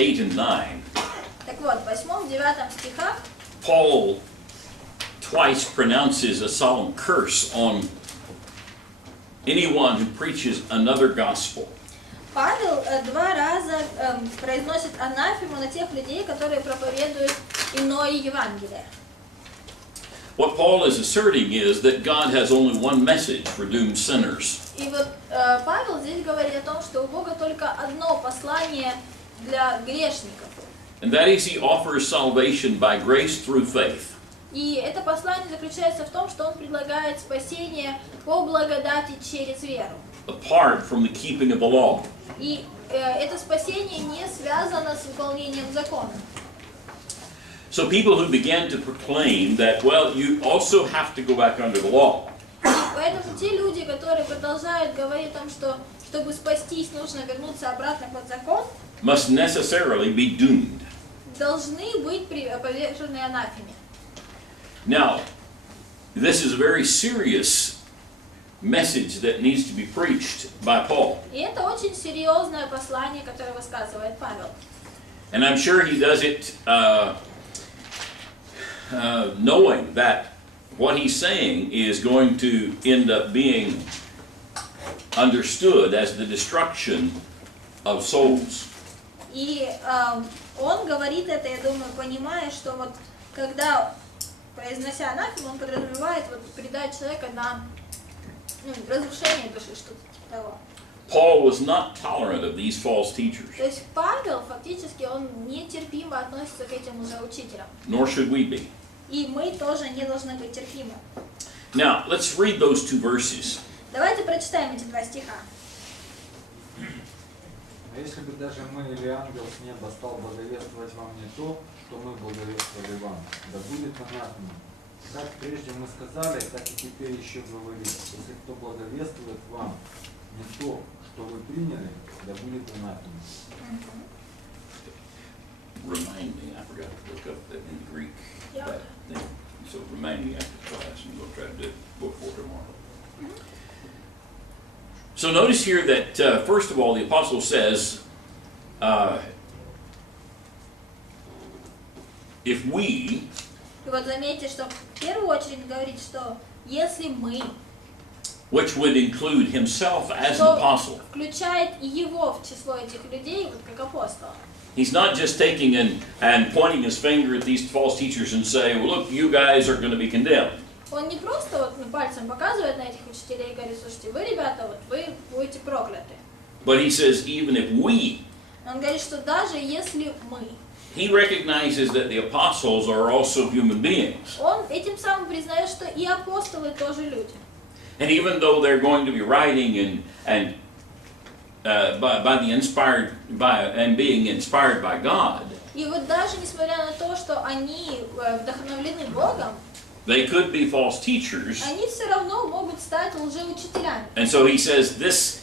8 and 9, Так вот, в 8-9 стихах Paul twice pronounces a solemn curse on anyone who preaches another gospel. Павел 2 раза произносит анафему на тех людей, которые проповедуют иное Евангелие. What Paul is asserting is that God has only one message for doomed sinners. И вот Павел здесь говорит о том, что у Бога только одно послание для грешников. And that is, he offers salvation by grace through faith. И это послание заключается в том, что он предлагает спасение по благодати через веру. Apart from the keeping of the law. И это спасение не связано с выполнением закона. So people who began to proclaim that, well, you also have to go back under the law. Поэтому те люди, которые продолжают говорить о том, что чтобы спастись, нужно вернуться обратно под закон, Must necessarily be doomed. должны быть повержены анафеме. Now, this is a very serious message that needs to be preached by Paul. И это очень серьезное послание, которое высказывает Павел. And I'm sure he does it knowing that what he's saying is going to end up being understood as the destruction of souls. И он говорит это, я думаю, понимая, что вот когда, произнося анафему, он подразумевает вот предать человека на разрушение души, что-то типа того. Paul was not tolerant of these false teachers. То есть Павел фактически он нетерпимо относится к этим лжеучителям. Nor should we be. И мы тоже не должны быть терпимы. Now, let's read those two verses. Давайте прочитаем эти 2 стиха. А если бы даже мы или ангел с неба стал благовествовать вам не то, что мы благовествовали вам, да будет анафема. Как прежде мы сказали, так и теперь еще говорим. Если кто благовествует вам не то, что вы приняли, да будет анафема. Remind me, I forgot to look up that in Greek. Yeah. That thing. So remind me after class, and we'll try to do it before tomorrow. So notice here that, first of all, the apostle says, if we, И вот заметьте, что в первую очередь говорит, что если мы, which would include himself as an что apostle. включает и его в число этих людей, вот как апостола. He's not just taking and pointing his finger at these false teachers and saying, well, look, you guys are going to be condemned. Он не просто вот пальцем показывает на этих учителей и говорит, слушайте, вы, ребята, вот вы будете прокляты. But he says, even if we, Он говорит, что даже если мы, he recognizes that the apostles are also human beings. он этим самым признает, что и апостолы тоже люди. And even though they're going to be writing and being inspired by God, И вот даже несмотря на то, что они вдохновлены Богом, they could be false teachers. они все равно могут стать лжеучителями. And so he says this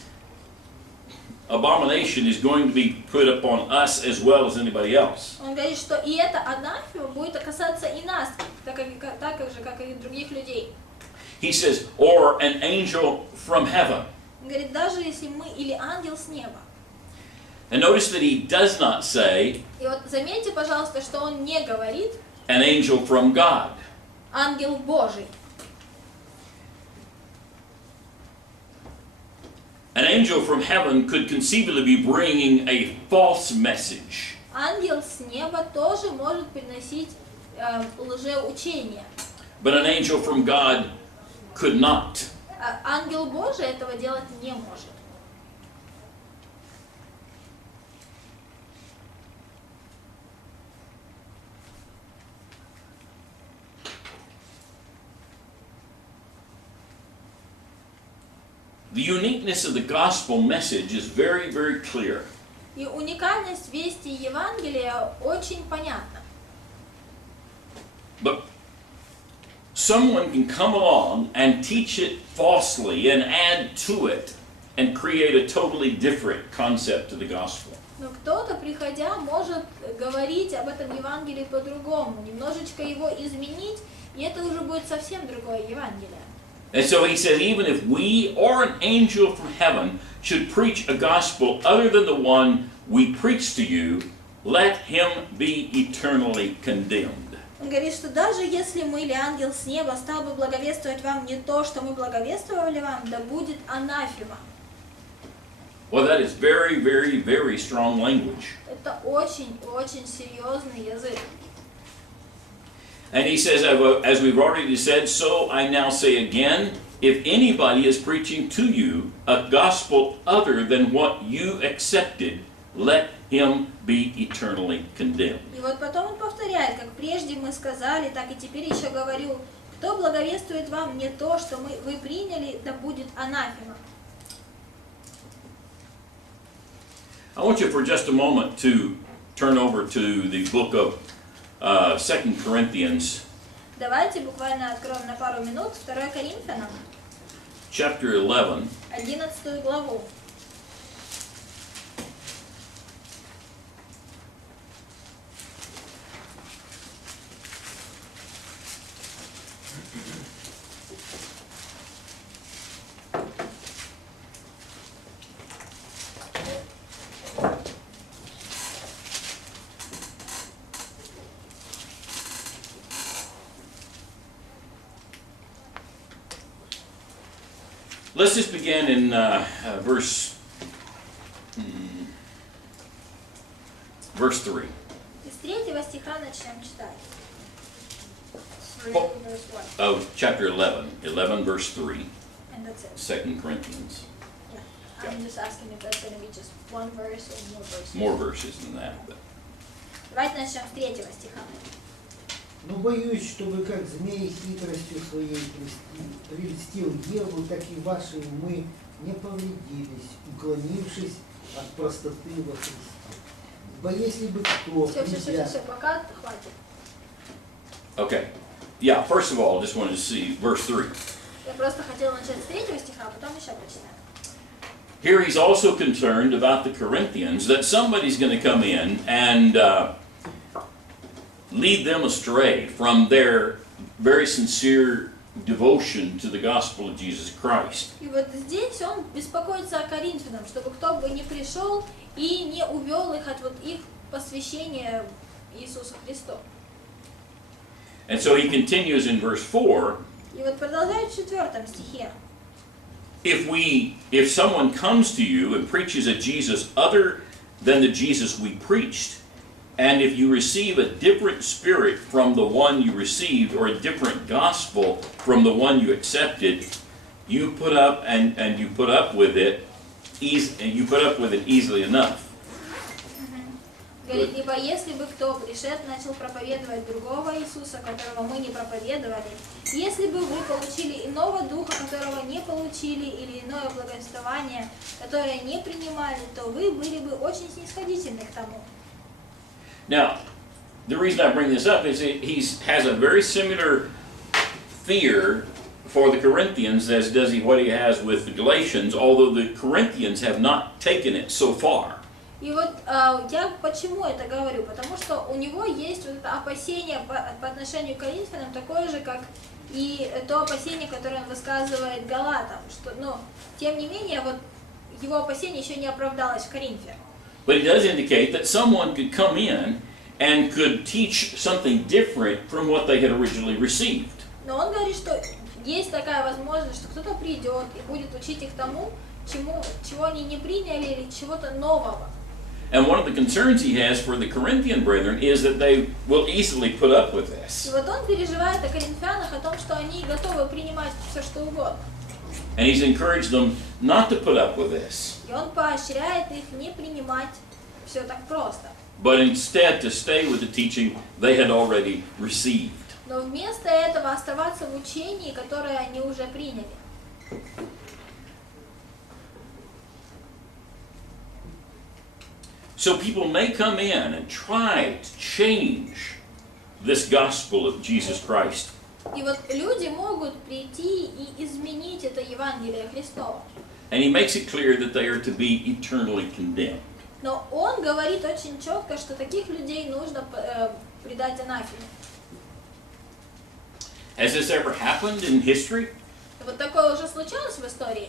abomination is going to be put upon us as well as anybody else. Он говорит, что и эта анафема будет касаться и нас, так же, как и других людей. He says, or an angel from heaven. Он говорит, даже если мы или ангел с неба. And notice that he does not say И вот заметьте, пожалуйста, что он не говорит an angel from God. ангел Божий. An angel from heaven could conceivably be bringing a false message. Ангел с неба тоже может приносить лжеучение. But an angel from God could not. Ангел Божий этого делать не может. The uniqueness of the gospel message is very, very clear. И уникальность вести Евангелия очень понятна. But someone can come along and teach it falsely and add to it and create a totally different concept of the gospel. Но кто-то, приходя, может говорить об этом Евангелии по-другому, немножечко его изменить, и это уже будет совсем другое Евангелие. And so he says, even if we or an angel from heaven should preach a gospel other than the one we preach to you, let him be eternally condemned. Он говорит, что даже если мы или ангел с неба стал бы благовествовать вам не то, что мы благовествовали вам, да будет анафема. Well, that is very, very, very strong language. Это очень серьезный язык. And he says, as we've already said, so I now say again, if anybody is preaching to you a gospel other than what you accepted, let him be eternally condemned. И вот потом он повторяет, как прежде мы сказали, так и теперь еще говорю, кто благовествует вам не то, что вы приняли, да будет анафема. I want you for just a moment to turn over to the book of 2 Corinthians, Давайте буквально откроем на пару минут 2 Коринфянам, chapter 11. 11 главу. Let's just begin in verse 3. Из 3 стиха начнем читать. Oh. Of chapter 11, 11 verse 3, And that's it. 2 Corinthians. Yeah. I'm just asking if that's going to be just one verse or more verses. More verses than that. But. Давайте начнем с 3 стиха. Но боюсь, что вы как змеи хитростью своей прельстил Еву, так и ваши умы не повредились, уклонившись от простоты во Христе. Ибо если бы кто, Все, пока хватит. Okay. Yeah, first of all, I just wanted to see verse 3. Я просто хотела начать с 3 стиха, а потом еще прочитаем. Here he's also concerned about the Corinthians, that somebody's going to come in and lead them astray from their very sincere devotion to the gospel of Jesus Christ. И вот здесь он беспокоится о коринфянам, чтобы кто бы не пришел и не увел их от вот их посвящения Иисусу Христу. And so he continues in verse 4, И вот продолжает в 4 стихе. if someone comes to you and preaches a Jesus other than the Jesus we preached, and if you receive a different spirit from the one you received, or a different gospel from the one you accepted, you put up and you put up with it easily enough. Говорит, ибо если бы кто пришед, начал проповедовать другого Иисуса, которого мы не проповедовали, если бы вы получили иного духа, которого не получили, или иное благовествование, которое не принимали, то вы были бы очень снисходительны к тому. Now, the reason I bring this up is he has a very similar fear for the Corinthians as does he what he has with the Galatians, although the Corinthians have not taken it so far. И вот я почему это говорю? Потому что у него есть вот это опасение по отношению к Коринфянам, такое же, как и то опасение, которое он высказывает Галатам, что, но тем не менее, вот его опасение еще не оправдалось в Коринфе. But it does indicate that someone could come in and could teach something different from what they had originally received. Но он говорит, что есть такая возможность, что кто-то придет и будет учить их тому, чего они не приняли, или чего-то нового. And one of the concerns he has for the Corinthian brethren is that they will easily put up with И this. вот он переживает о коринфянах, о том, что они готовы принимать все, что угодно. And he's encouraged them not to put up with this, И он поощряет их не принимать все так просто. but instead to stay with the teaching they had already received. Но вместо этого оставаться в учении, которое они уже приняли. So people may come in and try to change this gospel of Jesus Christ. И вот люди могут прийти и изменить это Евангелие Христово. And he makes it clear that they are to be eternally condemned. Но он говорит очень четко, что таких людей нужно предать анафеме. Has this ever happened in history? Вот такое уже случалось в истории?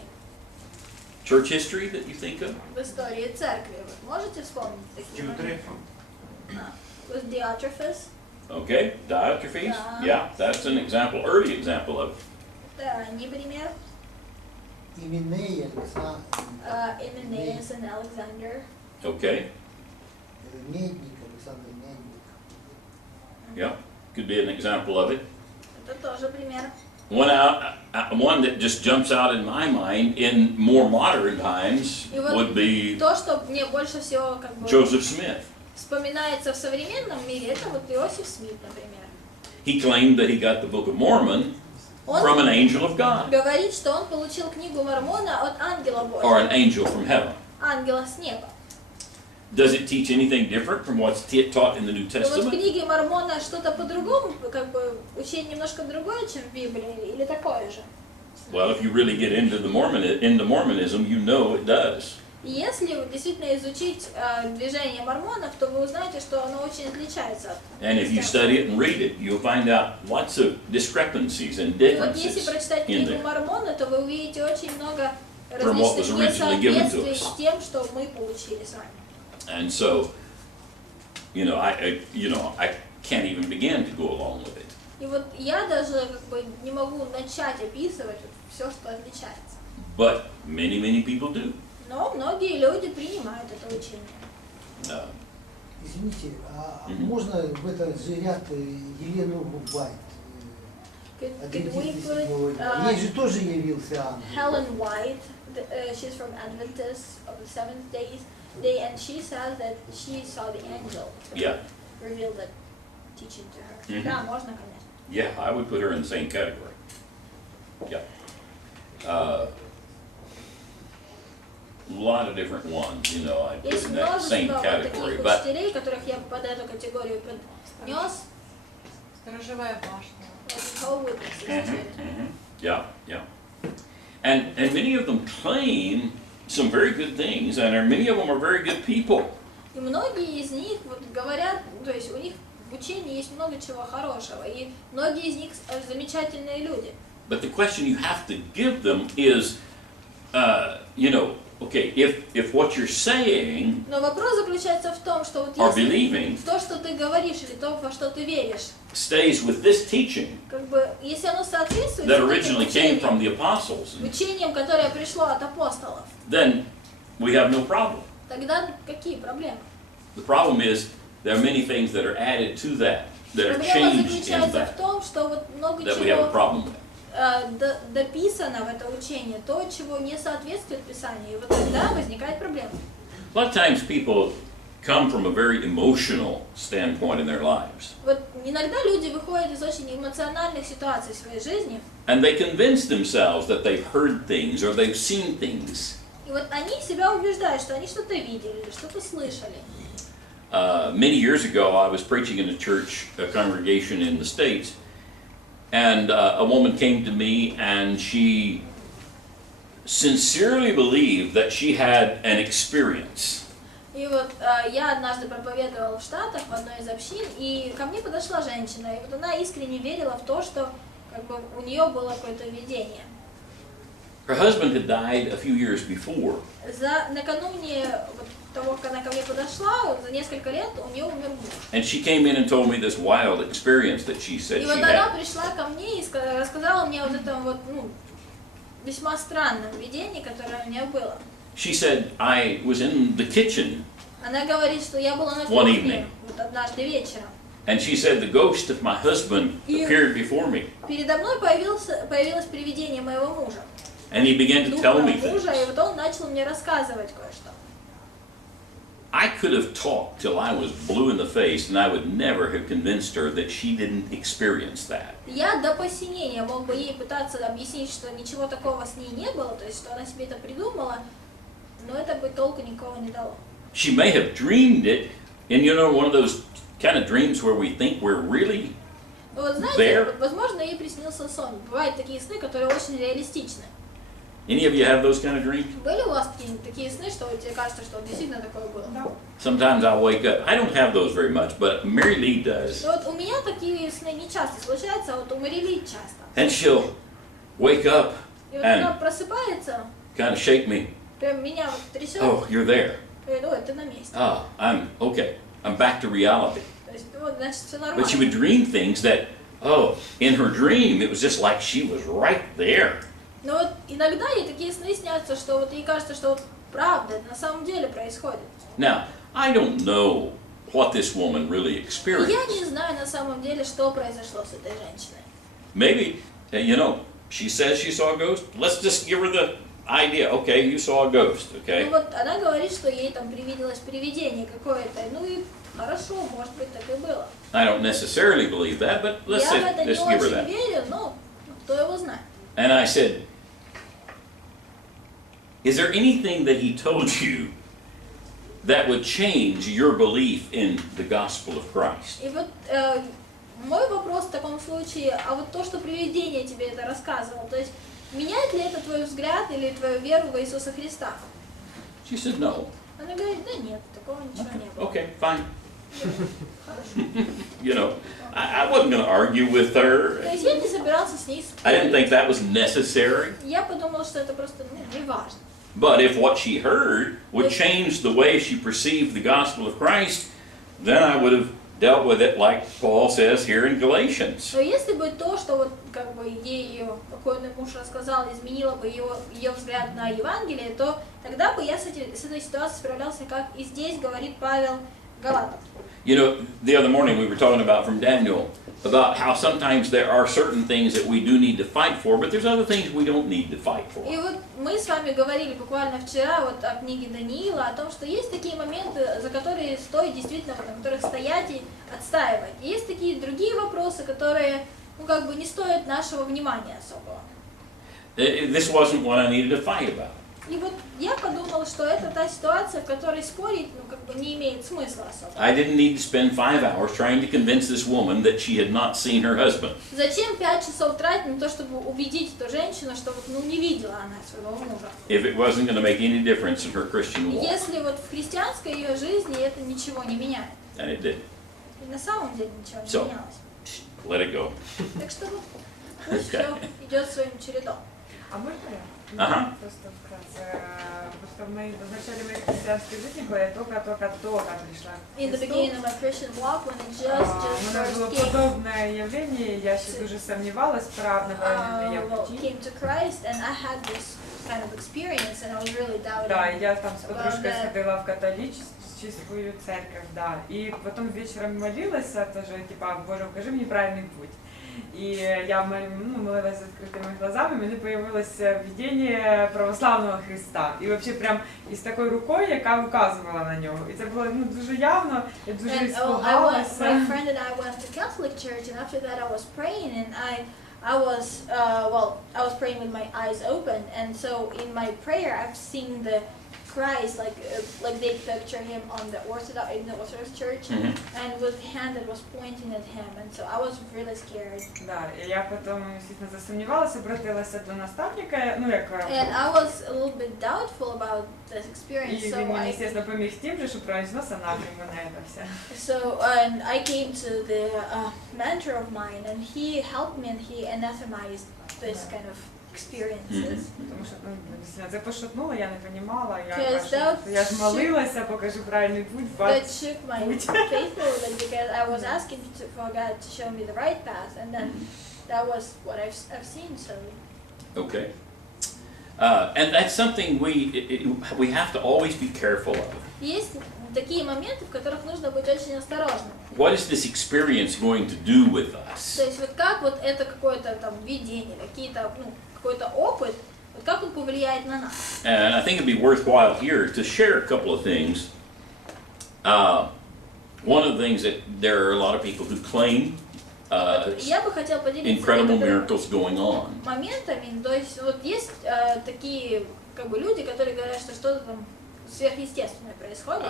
Church history that you think of? В истории церкви. Вы можете вспомнить такие моменты? Diotrephes. Okay, Diotrephes. Yeah, that's an example, early example of it. Да, не пример. Именей, Александр. Imenaeus and Alexander. Okay, Медник, Александр Медник. yeah, could be an example of it. Это тоже пример. One that just jumps out in my mind in more modern times И вот would be то, что мне больше всего как бы Joseph Smith. вспоминается в современном мире, это вот Иосиф Смит, например. He claimed that he got the Book of Mormon from Он an angel of God говорит, что он получил книгу Мормона от ангела or an Божьего, angel from heaven. ангела с неба. Does it teach anything different from what's taught in the New Но вот в Testament? книге Мормона что-то по-другому, как бы учение немножко другое, чем в Библии, или такое же? Well, if you really get into Mormonism, you know it does. И если действительно изучить движение мормонов, то вы узнаете, что оно очень отличается от And if you христианства. study it and read it, you'll find out lots of discrepancies and И вот если differences прочитать in книгу there. Мормона, то вы увидите очень много From what was различных originally given to несоответствий us. с тем, что мы получили с вами. And so, I can't even begin to go along with it. И вот я даже как бы не могу начать описывать все, что отличается. But many people do. Но многие люди принимают это учение. Извините, а Мгм. можно в этот же ряд Елену Вайт? Could we put Ей же тоже явился ангел. Helen White, she's from Adventist of the Seventh Day, and she says that she saw the angel Yeah. reveal the teaching to her. Мгм. Да, можно, конечно. Yeah, I would put her in the same category. Yeah. A lot of different ones, I'd put Есть in that same множество вот category. таких But учителей, которых я под эту категорию поднес. Сторожевая башня. Yeah. And many of them claim some very good things, and many of them are very good people. И многие из них вот говорят, то есть у них в учении есть много чего хорошего, и многие из них замечательные люди. But the question you have to give them is, okay, if what you're saying Но вопрос заключается в том, что вот or если believing то, что ты говоришь, или то, во что ты веришь, stays with this teaching как бы, если оно соответствует that с этим originally came from учением, the apostles, учением, которое пришло от апостолов, then we have no problem. тогда какие проблемы? The problem is there are many things that are added to that are Проблема changed in заключается в that том, что вот много that we have a чего problem with. дописано в это учение, то, чего не соответствует Писанию, и вот тогда возникает проблема. A lot of times people come from a very emotional standpoint in their lives, Вот иногда люди выходят из очень эмоциональных ситуаций в своей жизни, and they convince themselves that they've heard things or they've seen things. и вот они себя убеждают, что они что-то видели или что-то слышали. Many years ago, I was preaching in a congregation in the States, and a woman came to me and she sincerely believed that she had an experience. И вот я однажды проповедовала в Штатах в одной из общин, и ко мне подошла женщина, и вот она искренне верила в то, что как бы у нее было какое-то видение. Her husband had died a few years before, Накануне вот того, как она ко мне подошла, вот за несколько лет у нее умер муж. and she came in and told me this wild experience that she said И she вот она had. пришла ко мне и рассказала мне вот это вот, весьма странном видении, которое у нее было. She said, I was in the kitchen, Она говорит, что я была на One кухне evening. вот однажды вечером. and she said, the ghost of my husband You- appeared before me, Передо мной появилось привидение моего мужа. and he began to Дух tell me моего мужа, и things. вот он начал мне рассказывать кое-что. I could have talked till I was blue in the face, and I would never have convinced her that she didn't experience that. Я до посинения мог бы ей пытаться объяснить, что ничего такого с ней не было, то есть что она себе это придумала, но это бы толку никого не дало. She may have dreamed it, and one of those kind of dreams where we think we're really. Но вот знаете, There. возможно, ей приснился сон. Бывают такие сны, которые очень реалистичны. Any of you have those kind of dreams? Были у вас такие сны, что тебе кажется, что действительно такое было? Да. Sometimes I wake up. I don't have those very much, but Mary Lee does. Но вот у меня такие сны не часто случаются, а вот у Марили часто. And she'll wake up И вот она and просыпается, kind of shake me. прям меня вот трясет, Oh, you're there. говорит, ой, ты на месте. I'm okay. I'm back to reality. То есть, Вот, значит, все But she would нормально. dream things that, oh, in her dream, it was just like she was right there. Но вот иногда ей такие сны снятся, что вот ей кажется, что вот правда, это на самом деле происходит. Now, I don't know what this woman really И я experienced. не знаю на самом деле, что произошло с этой женщиной. Maybe, you know, she says she saw a ghost. Let's just give her the idea. Okay, you saw a ghost, Ну okay? вот она говорит, что ей там привиделось привидение какое-то. Ну и хорошо, может быть, так и было. I don't necessarily believe that, but let's Я say, в это не let's give her очень that. верю, но кто его знает. And I said, is there anything that he told you that would change your belief in the gospel of Christ? И вот мой вопрос в таком случае, а вот то, что привидение тебе это рассказывало, то есть меняет ли это твой взгляд или твою веру в Иисуса Христа? She said, no. Она говорит, да нет, такого ничего не было. Okay, fine. Хорошо. You know, I wasn't going to argue with То her. есть я не собирался с ней I didn't спорить. think that was necessary. Я подумала, что это просто не важно. But if what she heard would change the way she perceived the gospel of Christ, then I would have dealt with it like Paul says here in Galatians. Но если бы то, что вот как бы ей ее покойный муж рассказал, изменило бы ее взгляд на Евангелие, то тогда бы я с этой ситуацией справлялся, как и здесь говорит Павел Галатам. You know, the other morning we were talking about from Daniel about how sometimes there are certain things that we do need to fight for, but there's other things we don't need to fight for. И вот мы с вами говорили буквально вчера вот о книге Даниила, о том, что есть такие моменты, за которые стоит действительно, на которых стоять и отстаивать. И есть такие другие вопросы, которые, ну, как бы не стоят нашего внимания особого. This wasn't what I needed to fight about. И вот я подумала, что это та ситуация, в которой спорить, ну, как бы не имеет смысла особо. I didn't need to spend 5 hours trying to convince this woman that she had not seen her husband. Зачем 5 часов тратить на то, чтобы убедить эту женщину, что вот, ну, не видела она своего мужа? If it wasn't going to make any difference in her Christian walk. Если вот в христианской ее жизни это ничего не меняет. And it did. И на самом деле ничего не So. менялось. Let it go. Так что вот пусть все идет своим чередом. А можно я? Ага. Просто вкратце. Просто в начале моей христианской жизни была я только пришла к In the Христу. beginning of my Christian walk, when it just У меня было first came, подобное явление, я еще дуже сомневалась, правильно я в пути. came to Christ, and I had this kind of experience, and I was really doubting. Да, и я там с подружкой About that. сходила в католическую церковь, да. И потом вечером молилась, тоже, типа, Боже, укажи мне правильный путь. И я молилась с открытыми глазами, у меня появилось видение православного Христа. І вообще прям із такою рукою, яка вказувала на нього. І це було дуже явно, я дуже And my іспугалася. friend and I went to Catholic church, and after that I was praying, and I was praying with my eyes open, and so in my prayer I've seen the Christ, like they picture him on the Orthodox church, and with the hand that was pointing at him, and so I was really scared. Да, і я потім, звісно, засумнівалася, обратилася до наставника, ну як... And I was a little bit doubtful about this experience, І so він мені, звісно, поміг тим же, що произносив напряму на це все. and I came to the mentor of mine, and he helped me, and he anathemized this kind of experiences. Тому що це пошатнуло, я не розуміла, Because я ж молилася, покажу правильний путь, That shook my faith a little bit, because I was asking for God to show me the right path, and then that was what I've seen. So Okay. And that's something we have to always be careful of. есть такие моменты, в которых нужно быть очень осторожным. What is this experience going to do with us? То есть вот как вот это какое-то там видение, какие-то, ну, какой-то опыт, вот как он повлияет на нас. And I think it'd be worthwhile here to share a couple of things. One of the things that there are a lot of people who claim Я бы хотела поделиться incredible некоторыми miracles going on. моментами. То есть вот есть такие как бы люди, которые говорят, что что-то там сверхъестественное происходит.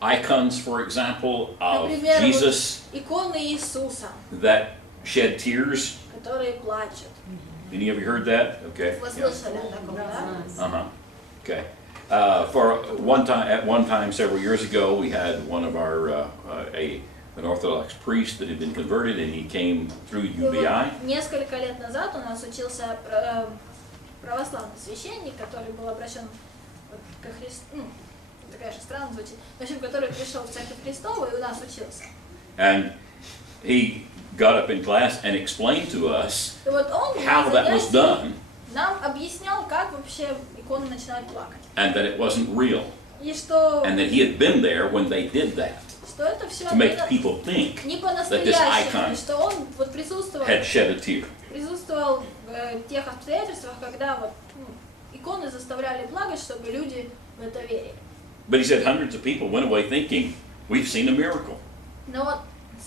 Icons, for example, of Например, Jesus вот иконы Иисуса, that shed tears. которые плачут. Any of you heard that? Okay. Вы слышали о таком, да? Okay. At one time, several years ago, we had one of our an Orthodox priest that had been converted, and he came through И вот UBI. несколько лет назад у нас учился православный священник, который был обращен вот ко Христу, ну, такая же странно звучит, в общем, который пришел в Церковь Христову и у нас учился. And he got up in class and explained to us И вот он how на that was занятии done нам объяснял, как вообще иконы начинают плакать. and that it wasn't real. И что, And that he had been there when they did that что это все to make people think не that this по-настоящему, icon и что он вот присутствовал had shed a tear. в тех обстоятельствах, когда вот, иконы заставляли плакать, чтобы люди в это верили. But he said hundreds of people went away thinking, we've seen a miracle. Но вот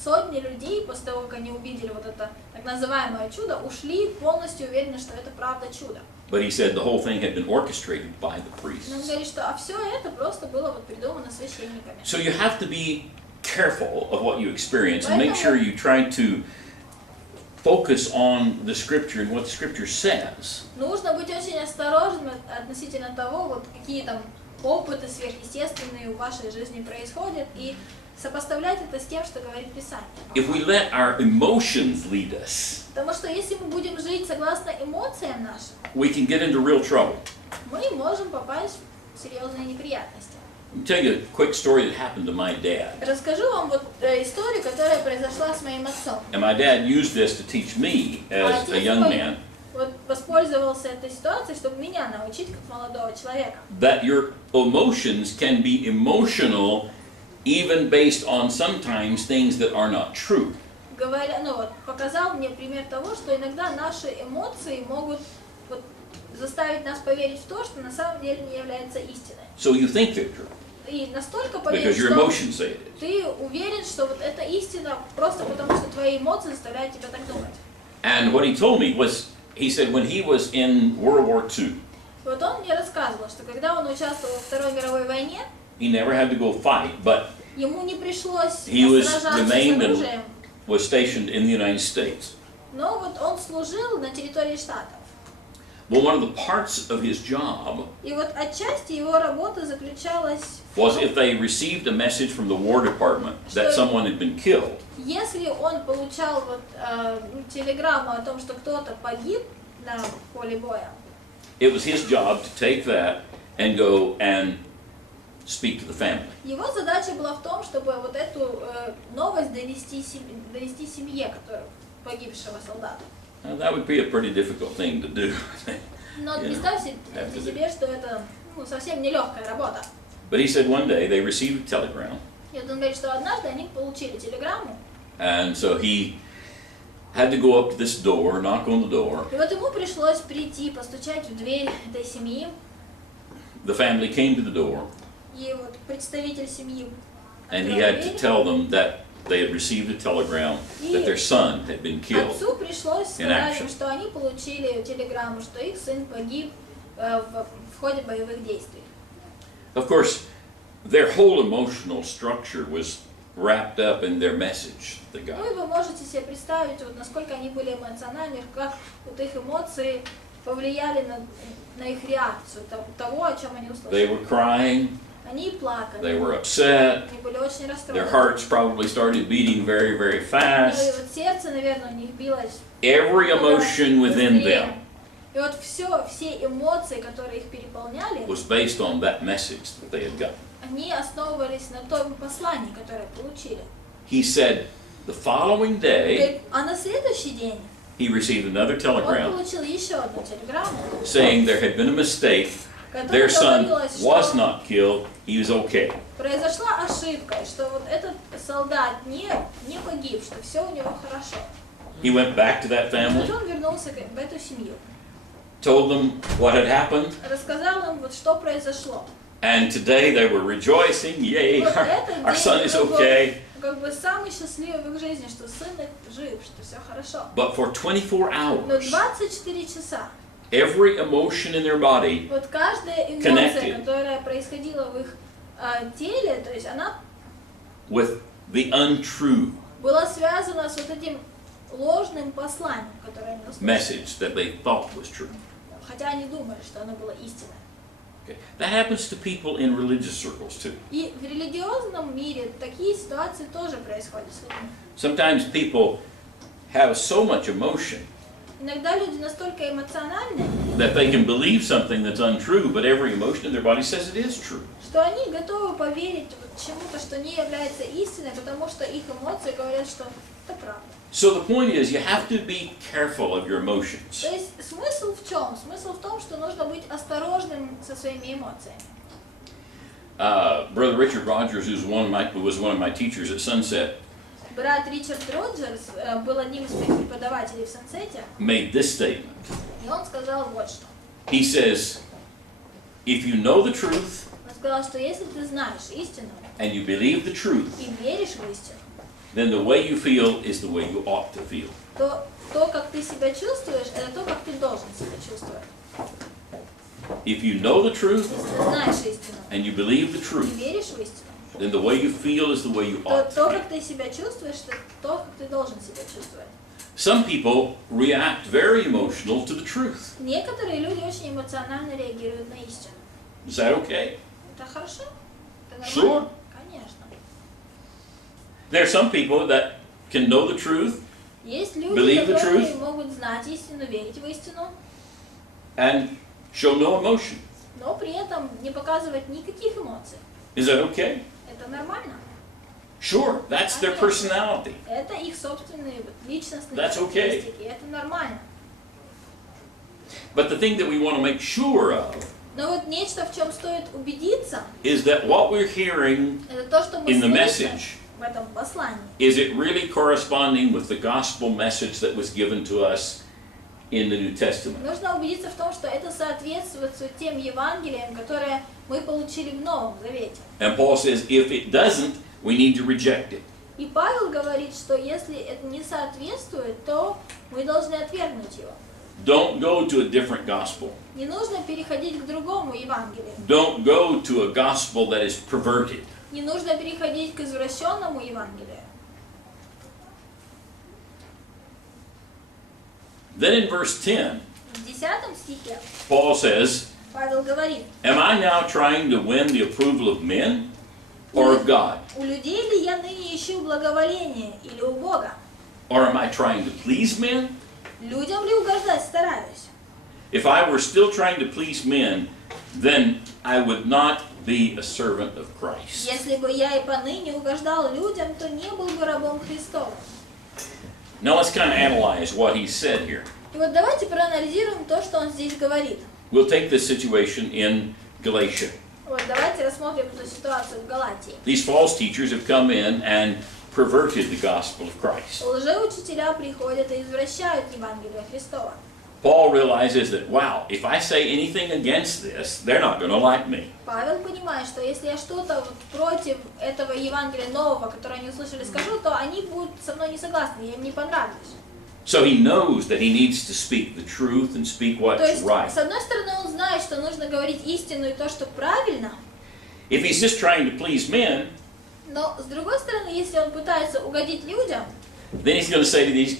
сотни людей, после того, как они увидели вот это так называемое чудо, ушли полностью уверены, что это правда чудо. But he said the whole thing had been orchestrated by the Но он priests. говорит, что все это просто было вот придумано священниками. So you have to be careful of what you experience and make sure you try to focus on the scripture and what the scripture says. Нужно быть очень осторожным относительно того, вот какие там опыты сверхъестественные в вашей жизни происходят, и сопоставлять это с тем, что говорит Писание. If we let our emotions lead us, Потому что если мы будем жить согласно эмоциям нашим, we can get into real trouble. мы можем попасть в серьезные неприятности. Let me tell you a quick story that happened to my dad. Расскажу вам вот историю, которая произошла с моим отцом. And my dad used this to teach me as a young man Вот воспользовался этой ситуацией, чтобы меня научить как молодого человека. that your emotions can be emotional even based on sometimes things that are not true. Говоря, показал мне пример того, что иногда наши эмоции могут вот заставить нас поверить в то, что на самом деле не является истиной. So you think they're true И настолько because поверить, your что emotions say it is. ты уверен, что вот это истина просто потому, что твои эмоции заставляют тебя так думать. And what he told me was, he said when he was in World War II, Вот он мне рассказывал, что когда он участвовал во Второй мировой войне, he never had to go fight, but ему не пришлось he was сражаться с remained оружием, and was stationed in the United States. но вот он служил на территории Штатов. Well, one of the parts of his job И вот отчасти его работа заключалась в was том, if they received a message from the War Department that someone had been killed, если он получал вот, телеграмму о том, что кто-то погиб на поле боя, it was his job to take that and go and speak to the family. его задача была в том, чтобы вот эту новость донести семье, погибшего солдата. Now, that would be a pretty difficult thing to do. Но Yeah. представьте себе, что это совсем нелегкая работа. But he said one day they received a telegram, И вот он говорит, что однажды они получили телеграмму, and so he had to go up to this door, knock on the door. и вот ему пришлось прийти, постучать в дверь этой семьи, The family came to the door, и вот представитель семьи and he открыл had to дверь. tell them that they had received a telegram that their son had been killed. Отцу пришлось in сказать action. им, что они получили телеграмму, что их сын погиб в ходе боевых действий. Of course, their whole emotional structure was wrapped up in their message that they Ну got. и вы можете себе представить, вот, насколько они были эмоциональны, как вот их эмоции повлияли на их реакцию, того, о чем они They услышали. were crying, Они плакали, they were upset, они были очень their расстроены. hearts probably started beating very, very Ну и fast. вот сердце, наверное, у них билось. Every emotion within быстрее. them И вот все эмоции, которые их переполняли, was based on that message that they had gotten. они основывались на том послании, которое получили. He said the following day А на следующий день he received another он telegram получил еще одну телеграмму, saying there had been a mistake, their которая son говорилось, was что not killed, he was okay. произошла ошибка, что вот этот солдат не погиб, что все у него хорошо. He went back to that И family, вот он вернулся в эту семью, told them what had happened, рассказал им, вот что произошло. and today they were rejoicing, yay, Вот этот our son день is был okay. как бы самый счастливый в их жизни, что сын их жив, что все хорошо. But for 24 Но hours, 24 часа every emotion in their body вот каждая эмоция, Connected. которая происходила в их теле, то есть она with the untrue была связана с вот этим ложным посланием, которое они услышали. message that they thought was true. Хотя они думали, что оно было истинное. Okay. That happens to people in religious circles too. И в религиозном мире такие ситуации тоже происходят с людьми. Sometimes people have so much emotion Иногда люди настолько эмоциональны, that they can believe something that's untrue, but every emotion in their body says it is true. что они готовы поверить вот чему-то, что не является истиной, потому что их эмоции говорят, что это правда. So the point is, you have to be careful of your emotions. То есть смысл в чем? Смысл в том, что нужно быть осторожным со своими эмоциями. Brother Richard Rogers, who was one of my teachers at Sunset, Брат Ричард Роджерс был одним из моих преподавателей в Сансете, made this statement. и он сказал вот что. He says, if you know the truth Он сказал, что если ты знаешь истину and you believe the truth, и веришь в истину, then the way you feel is the way you ought to feel. то то, как ты себя чувствуешь, это то, как ты должен себя чувствовать. If you know the truth Если ты знаешь истину and you believe the и truth, веришь в истину, then the way you feel is the way you то ought то, to как feel. ты себя чувствуешь, это то, как ты должен себя чувствовать. Some people react very emotional to the truth. Некоторые люди очень эмоционально реагируют на истину. Is that okay? Это хорошо? Это Sure. нормально? Конечно. There are some people that can know the truth Есть люди, Believe the которые truth. могут знать истину, верить в истину, and show no emotion. но при этом не показывать никаких эмоций. Is that okay? Это нормально. Sure, that's their personality. Это их собственные вот личностные That's okay. характеристики. Это нормально. But the thing that we want to make sure of Но вот нечто, в чем стоит убедиться, is that what we're hearing, это то, что мы In the слышим message. в этом послании. is it really corresponding with the gospel message that was given to us in the New Testament? Нужно убедиться в том, что это соответствует тем Евангелиям, которые мы получили в Новом Завете. And Paul says if it doesn't, we need to reject it. И Павел говорит, что если это не соответствует, то мы должны отвергнуть его. Don't go to a different gospel. Не нужно переходить к другому Евангелию. Don't go to a gospel that is perverted. Не нужно переходить к извращенному Евангелию. Then in verse 10, В 10 стихе Paul says, Павел говорит, am I now trying to win the approval of men or of God? у людей ли я ныне ищу благоволение или у Бога? Or am I trying to please men? Людям ли угождать стараюсь? If I were still trying to please men, then I would not be a servant of Christ. Если бы я и поныне угождал людям, то не был бы рабом Христовым. Now let's kind of analyze what he said here. И вот давайте проанализируем то, что он здесь говорит. We'll take this situation in Galatia. Вот давайте рассмотрим эту ситуацию в Галатии. These false teachers have come in and perverted the gospel of Christ. Лжеучителя приходят и извращают Евангелие Христова. Paul realizes that, wow, if I say anything against this, they're not going to like me. Павел понимает, что если я что-то вот против этого Евангелия нового, которое они услышали, скажу, то они будут со мной не согласны, я им не понравлюсь. So he knows that he needs to speak the truth and speak То what's есть, right. с одной стороны, он знает, что нужно говорить истину и то, что правильно, If he's just trying to please men, но с другой стороны, если он пытается угодить людям, then he's going to say to these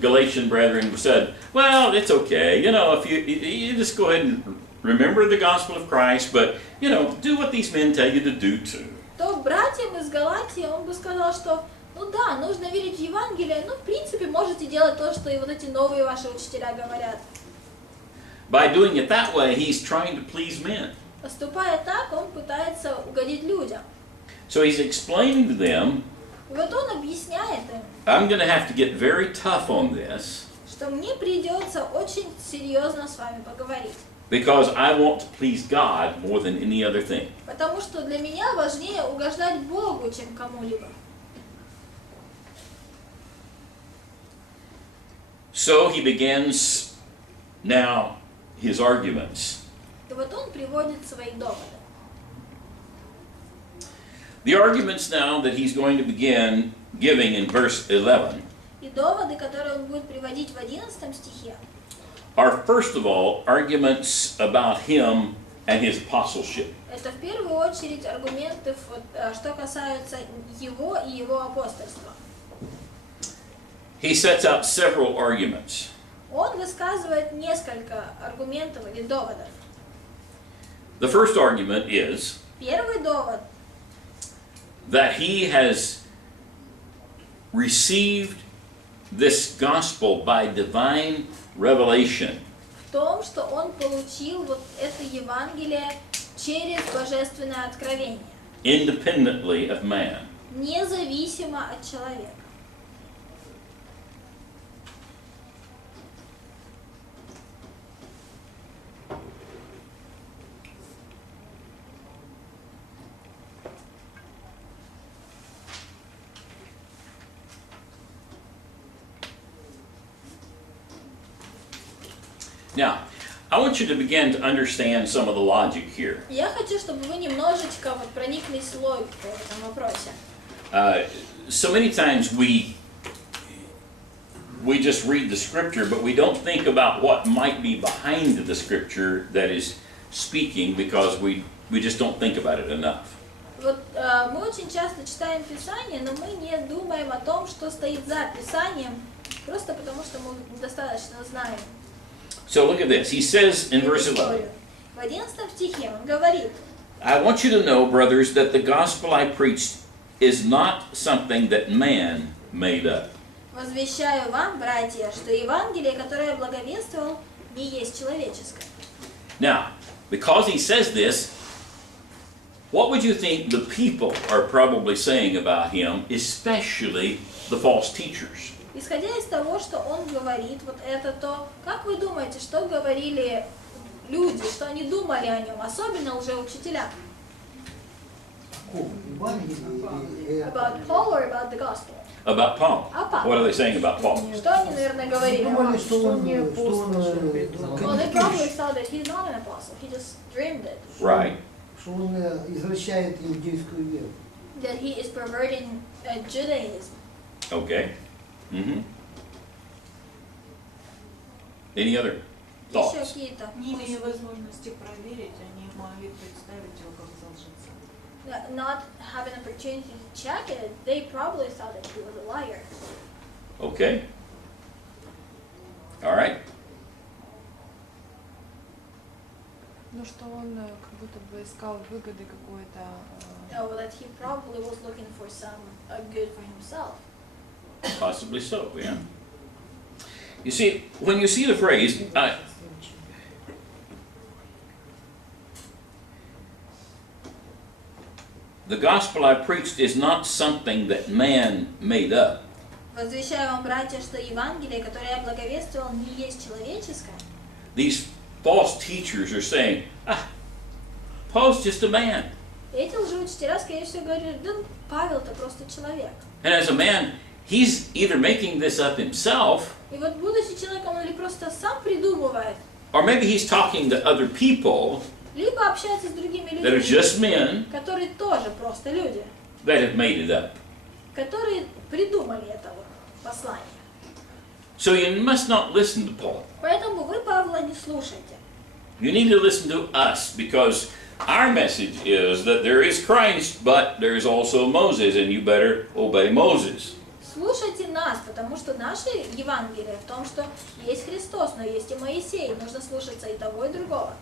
Galatian brethren who said, well, it's okay, you know, if you just go ahead and remember the gospel of Christ, but, you know, do what these men tell you to do too. то братьям из Галатии он бы сказал, что ну да, нужно верить в Евангелие, но в принципе можете делать то, что и вот эти новые ваши учителя говорят. By doing it that way, he's trying to please men. Поступая так, он пытается угодить людям. So he's explaining to them, И вот он объясняет им, I'm going to have to get very tough on this что мне придется очень серьезно с вами поговорить. because I want to please God more than any other thing. Потому что для меня важнее угождать Богу, чем кому-либо. So he begins now his arguments. И вот он приводит свои доводы. The arguments now that he's going to begin giving in verse 11 И доводы, которые он будет приводить в 11 стихе, are first of all arguments about him and his apostleship. это в первую очередь аргументы, что касаются его и его апостольства. He sets out several arguments. Он высказывает несколько аргументов или доводов. The first argument is Первый довод, that he has received this gospel by divine revelation. В том, что он получил вот это Евангелие через божественное откровение, Independently of man. независимо от человека. Now, I want you to begin to understand some of the logic here. Я хочу, чтобы вы немножечко вот прониклись логикой в этом вопросе. So many times we just read the scripture, but we don't think about what might be behind the scripture that is speaking because we just don't think about it enough. Вот мы очень часто читаем Писание, но мы не думаем о том, что стоит за Писанием, просто потому что мы недостаточно знаем. So look at this. He says in verse 11, В 11 стихе он говорит: I want you to know, brothers, that the gospel I preached is not something that man made up. «Возвещаю вам, братья, что Евангелие, которое я благовествовал, не есть человеческое». Now, because he says this, what would you think the people are probably saying about him, especially the false teachers? Исходя из того, что он говорит, вот это то, как вы думаете, что говорили люди, что они думали о нем, особенно лжеучителя? About Paul or about the gospel? About Paul. О Павле. What are they saying about Paul? Что они, наверное, говорили? Думали, что он Well, they probably thought that he's not an apostle. He just dreamed it. Right. что он извращает иудейскую веру. That he is perverting Judaism. Okay. Mm-hmm. Any other Еще thoughts? какие-то Не имея мысли? возможности проверить, они могли представить его как лжеца. Not having an opportunity to check it, they probably thought that he was a liar. Okay. All right. Ну, что он как будто бы искал выгоды какой-то. Oh, that he probably was looking for some good for himself. Possibly so, yeah. You see, when you see the phrase, the gospel I preached is not something that man made up. Возвещаю вам, братья, что Евангелие, которое я благовествовал, не есть человеческое. These false teachers are saying, Paul's just a man. Эти лжеучителя, скорее всего, говорили: да Павел-то просто человек. And as a man, he's either making this up himself, И вот, будучи человеком, он или просто сам придумывает, or maybe he's talking to other people либо общается с другими that are людьми, just men которые тоже просто люди, that have made it up. которые придумали это вот послание. So you must not listen to Paul. Поэтому вы Павла не слушайте. You need to listen to us, because our message is that there is Christ, but there is also Moses, and you better obey Moses. Слушайте нас, потому что наше Евангелие в том, что есть Христос, но есть и Моисей. Нужно слушаться и того, и другого.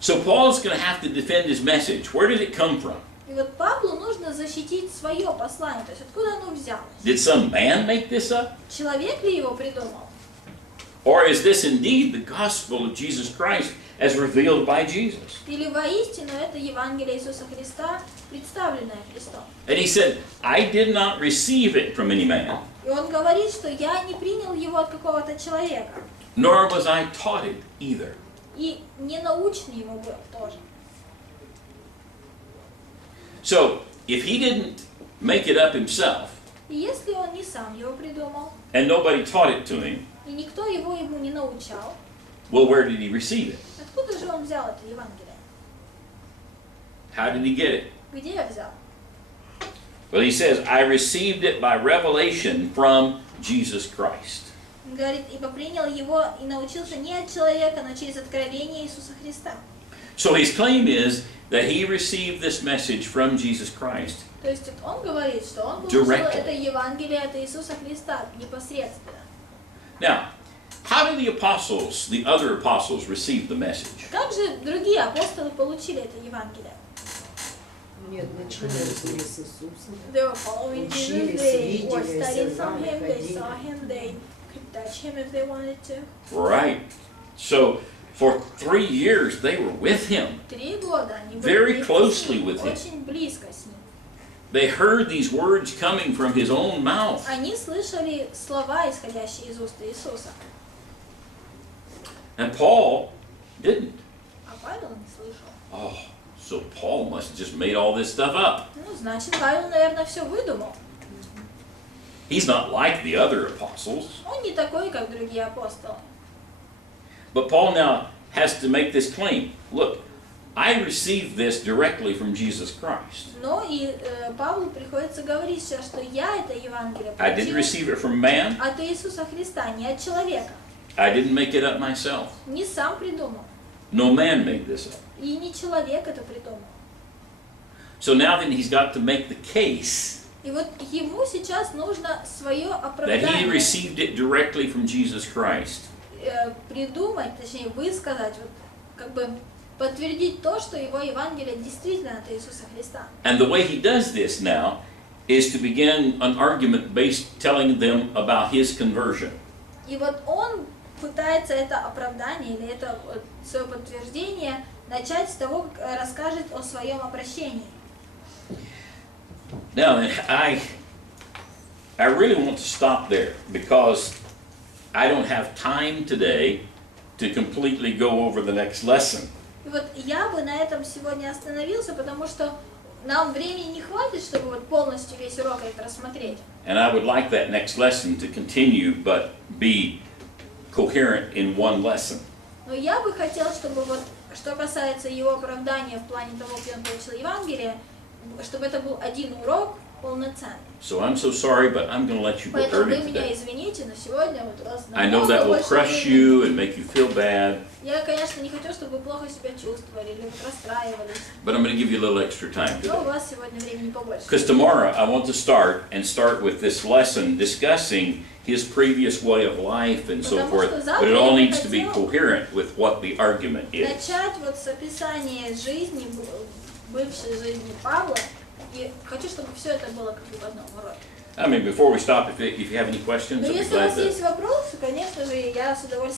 So Paul's going to have to defend his message. Where did it come from? И вот Павлу нужно защитить свое послание. То есть откуда оно взялось? Did some man make this up? Человек ли его придумал? Or is this indeed the gospel of Jesus Christ as revealed by Jesus? Или воистину это Евангелие Иисуса Христа, представленное Христом? And he said, I did not receive it from any man, И он говорит, что я не принял его от какого-то человека. nor was I taught it either. И не научный ему был тоже. So, if he didn't make it up himself, И если он не сам его придумал, and nobody taught it to him, и никто его ему не научал, well, where did he receive it? откуда же он взял это Евангелие? How did he get it? Где я взял? Well, he says, I received it by revelation from Jesus Christ. Он говорит: ибо принял его и научился не от человека, но через откровение Иисуса Христа. So his claim is that he received this message from Jesus Christ То есть он говорит, что он получил Directly. это Евангелие от Иисуса Христа непосредственно. Now, how did the apostles, the other apostles, receive the message? Как же другие апостолы получили это Евангелие? Нет, начинали были с Иисусом. They were following Jesus. They were studying from him. They saw him. They could touch him if they wanted to. Right. So for 3 years they were with him. 3 года они Very были closely with him. очень близко с ним. They heard these words coming from his own mouth. Они слышали слова, исходящие из уст Иисуса. And Paul didn't. А Павел не слышал. Oh, so Paul must have just made all this stuff up. Ну, значит, Павел, наверное, все выдумал. He's not like the other apostles. Он не такой, как другие апостолы. But Paul now has to make this claim. Look, I received this directly from Jesus Christ. Но и Павлу приходится говорить сейчас, что я это Евангелие I didn't получил receive it from man. от Иисуса Христа, не от человека. I didn't make it up myself. Не сам придумал. No man made this up. И не человек это придумал. So now then he's got to make the case И вот ему сейчас нужно свое that he оправдание received it directly from Jesus Christ. придумать, точнее высказать, вот, как бы подтвердить то, что его Евангелие действительно от Иисуса Христа. And the way he does this now is to begin an argument based telling them about his conversion. И вот он пытается это оправдание или это вот свое подтверждение начать с того, как расскажет о своем обращении. Now, I really want to stop there because I don't have time today to completely go over the next lesson. И вот я бы на этом сегодня остановился, потому что нам времени не хватит, чтобы вот полностью весь урок это рассмотреть. And I would like that next lesson to continue, but be coherent in one lesson. Но я бы хотел, чтобы вот, что касается его оправдания в плане того, где он получил Евангелие, чтобы это был один урок полноценный. So I'm so sorry, but I'm going to let you go Поэтому вы early меня today. извините, но сегодня вот у вас I know намного that will больше crush времени. you and make you feel bad, Я, конечно, не хочу, чтобы вы плохо себя чувствовали или вот расстраивались. but I'm going to give you a little extra time Но у today. вас сегодня времени побольше. Because tomorrow I want to start with this lesson discussing his previous way of life and so forth, but it all needs to be coherent with what the argument is. Начать вот с описания жизни, бывшей жизни Павла, и хочу, чтобы все это было как бы в одном уроке. I mean, before we stop, if you have any questions, Но I'd be если у вас glad есть to. вопросы, конечно же, я с удовольствием